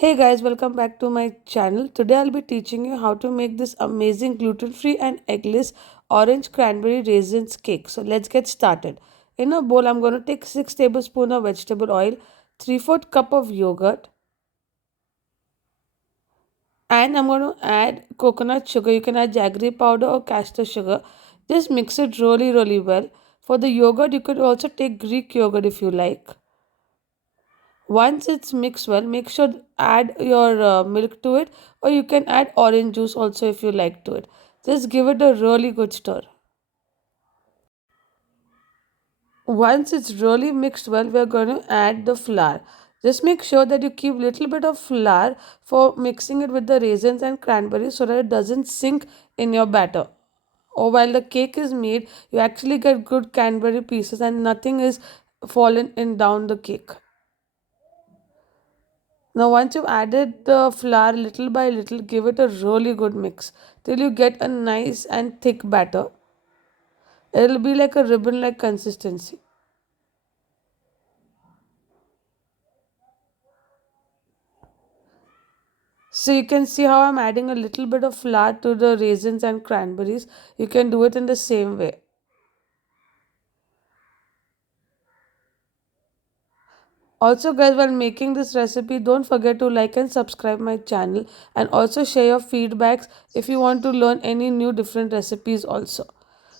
Hey guys, welcome back to my channel. Today I'll be teaching you how to make this amazing gluten-free and eggless orange cranberry raisins cake. So let's get started. In a bowl, I'm going to take 6 tablespoons of vegetable oil, 3/4 cup of yogurt, and I'm going to add coconut sugar. You can add jaggery powder or castor sugar. Just mix it really well. For the yogurt, you could also take Greek yogurt if you like. Once it's mixed well, make sure add your milk to it, or you can add orange juice also if you like to it. Just give it a really good stir. Once it's really mixed well, we're going to add the flour. Just make sure that you keep little bit of flour for mixing it with the raisins and cranberries so that it doesn't sink in your batter. Or while the cake is made, you actually get good cranberry pieces and nothing is fallen in down the cake. Now, once you've added the flour little by little, give it a really good mix till you get a nice and thick batter. It'll be like a ribbon like consistency. So, you can see how I'm adding a little bit of flour to the raisins and cranberries. You can do it in the same way. Also, guys, while making this recipe, don't forget to like and subscribe my channel and also share your feedbacks if you want to learn any new different recipes also.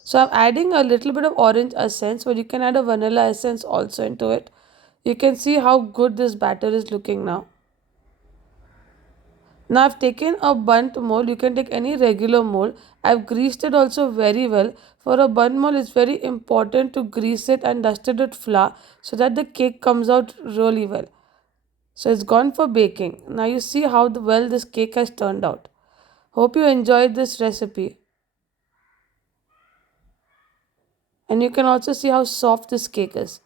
So I'm adding a little bit of orange essence, but you can add a vanilla essence also into it. You can see how good this batter is looking now. Now I've taken a bundt mold. You can take any regular mold. I've greased it also very well. For a bundt mold, it's very important to grease it and dust it with flour so that the cake comes out really well. So it's gone for baking. Now you see how well this cake has turned out. Hope you enjoyed this recipe. And you can also see how soft this cake is.